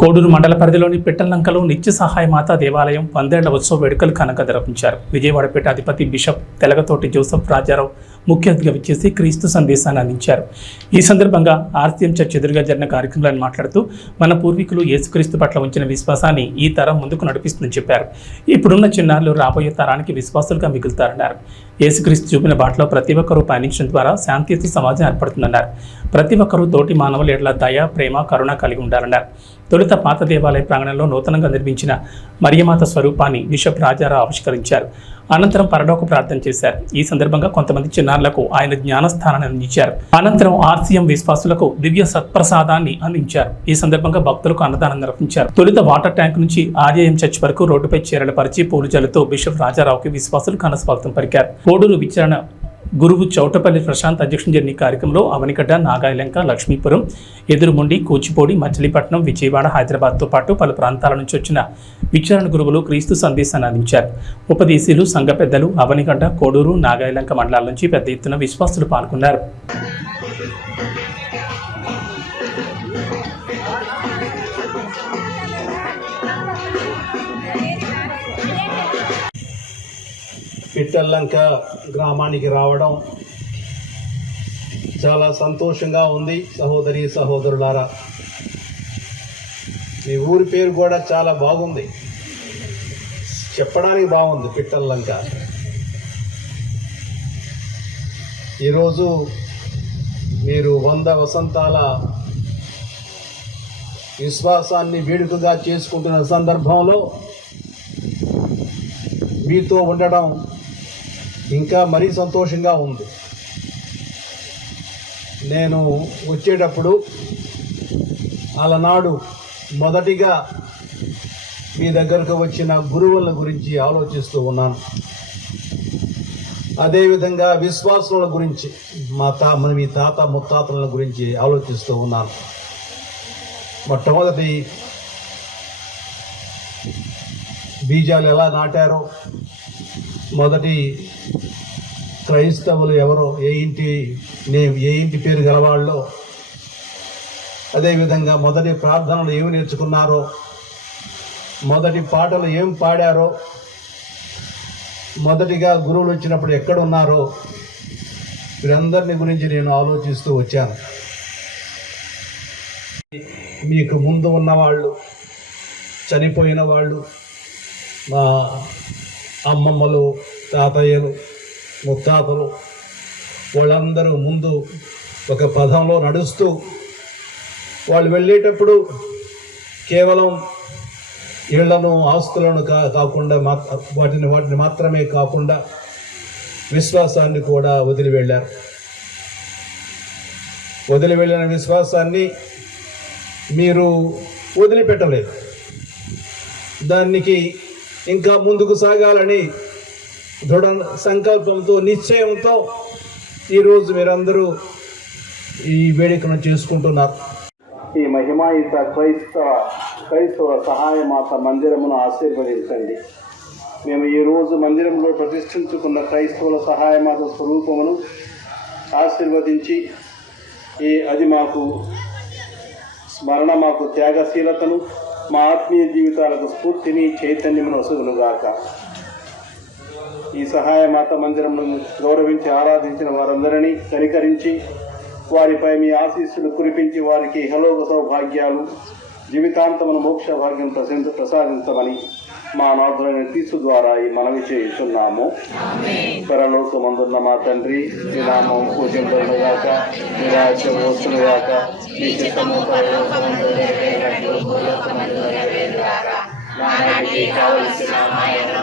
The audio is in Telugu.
కోడూరు మండల పరిధిలోని పిట్టలంకలో నిత్య సహాయ మాతా దేవాలయం వందేళ్ల ఉత్సవ వేడుకలు కనుక జరిపించారు విజయవాడ పీఠాధిపతి బిషప్ తెలగతోటి జోసఫ్ రాజారావు ముఖ్య అతిథిగా విచ్చేసి క్రీస్తు సందేశాన్ని అందించారు ఈ సందర్భంగా ఆర్సీఎం చర్చ్ ఎదురుగా జరిగిన కార్యక్రమాన్ని మాట్లాడుతూ మన పూర్వీకులు యేసుక్రీస్తు పట్ల ఉంచిన విశ్వాసాన్ని ఈ తరం ముందుకు నడిపిస్తుందని చెప్పారు ఇప్పుడున్న చిన్నారులు రాబోయే తరానికి విశ్వాసులుగా మిగులుతారన్నారు యేసుక్రీస్తు చూపిన బాటలో ప్రతి ఒక్కరూ పయనించడం ద్వారా శాంతియుత సమాజం ఏర్పడుతుందన్నారు ప్రతి ఒక్కరూ తోటి మానవులు ఎడల దయ ప్రేమ కరుణ కలిగి ఉండాలన్నారు తొలుత పాత దేవాలయ ప్రాంగణంలో నూతనంగా నిర్మించిన మరియమాత స్వరూపాన్ని బిషప్ రాజారావు ఆవిష్కరించారు అనంతరం పరలోక ప్రార్థన చేశారు ఈ సందర్భంగా కొంతమంది చిన్న లబ్ధిదారులకు ఆయన జ్ఞానస్థానాన్ని అందించారు అనంతరం ఆర్సీఎం విశ్వాసులకు దివ్య సత్ప్రసాదాన్ని అందించారు ఈ సందర్భంగా భక్తులకు అన్నదానం నిర్వహించారు తొలుత వాటర్ ట్యాంక్ నుంచి ఆర్యం చర్చ్ వరకు రోడ్డుపై చీరలు పరిచి పూలు జల్లుతూ బిషప్ రాజారావుకి విశ్వాసులు కనస్వాగతం పలికారు కోడూరు విచారణ గురువు చౌటపల్లి ప్రశాంత్ అధ్యక్షం జరిగిన కార్యక్రమంలో అవనిగడ్డ నాగాయలంక లక్ష్మీపురం ఎదురుముండి కూచిపూడి మచిలీపట్నం విజయవాడ హైదరాబాద్తో పాటు పలు ప్రాంతాల నుంచి వచ్చిన విచారణ గురువులు క్రీస్తు సందేశాన్ని అందించారు ఉపదేశీలు సంఘ పెద్దలు అవనిగడ్డ కోడూరు నాగాయలంక మండలాల నుంచి పెద్ద ఎత్తున విశ్వాసులు పాల్గొన్నారు పిట్టల్లంక గ్రామానికి రావడం చాలా సంతోషంగా ఉంది సహోదరి సహోదరులారా మీ ఊరి పేరు కూడా చాలా బాగుంది చెప్పడానికి బాగుంది పిట్టల్లంక ఈరోజు మీరు వంద వసంతాల విశ్వాసాన్ని వేడుకగా చేసుకుంటున్న సందర్భంలో మీతో ఉండడం ఇంకా మరీ సంతోషంగా ఉంది నేను వచ్చేటప్పుడు అలనాడు మొదటిగా మీ దగ్గరకు వచ్చిన గురువుల గురించి ఆలోచిస్తూ ఉన్నాను అదేవిధంగా విశ్వాసముల గురించి మా తా మీ తాత ముత్తాతల గురించి ఆలోచిస్తూ ఉన్నాను మొట్టమొదటి బీజాలు ఎలా నాటారో మొదటి క్రైస్తవులు ఎవరో ఏ ఇంటి నే ఏ ఇంటి పేరు గలవాళ్ళో అదేవిధంగా మొదటి ప్రార్థనలు ఏమి నేర్చుకున్నారో మొదటి పాటలు ఏం పాడారో మొదటిగా గురువులు వచ్చినప్పుడు ఎక్కడున్నారో వీరందరిని గురించి నేను ఆలోచిస్తూ వచ్చాను మీకు ముందు ఉన్నవాళ్ళు చనిపోయిన వాళ్ళు మా అమ్మమ్మలు తాతయ్యలు ముత్తాతలు వాళ్ళందరూ ముందు ఒక పదంలో నడుస్తూ వాళ్ళు వెళ్ళేటప్పుడు కేవలం ఇళ్లను ఆస్తులను కా కాకుండా వాటిని వాటిని మాత్రమే కాకుండా విశ్వాసాన్ని కూడా వదిలి వెళ్ళారు వదిలి వెళ్ళిన విశ్వాసాన్ని మీరు వదిలిపెట్టలేదు దానికి ఇంకా ముందుకు సాగాలని దృఢ సంకల్పంతో నిశ్చయంతో ఈరోజు మీరందరూ ఈ వేడుకను చేసుకుంటున్నారు ఈ మహిమాయుత క్రైస్తవ క్రైస్తవ సహాయ మాత మందిరమును ఆశీర్వదించండి మేము ఈరోజు మందిరంలో ప్రతిష్ఠించుకున్న క్రైస్తవుల సహాయమాత స్వరూపమును ఆశీర్వదించి ఈ అది మాకు స్మరణ మాకు త్యాగశీలతను మా ఆత్మీయ జీవితాలకు స్ఫూర్తిని చైతన్యమును వసూలుగాక ఈ సహాయ మాత మందిరంను గౌరవించి ఆరాధించిన వారందరినీ కనికరించి వారిపై మీ ఆశీస్సులు కురిపించి వారికి హలోక సౌభాగ్యాలు జీవితాంతమును మోక్ష భాగ్యం ప్రసంత ప్రసాదించమని మా నాథులైన తీసు ద్వారా ఈ మనవి చేస్తున్నాము పరలోకమందున్న మా తండ్రి నీ నామం పూజింపగాక నీ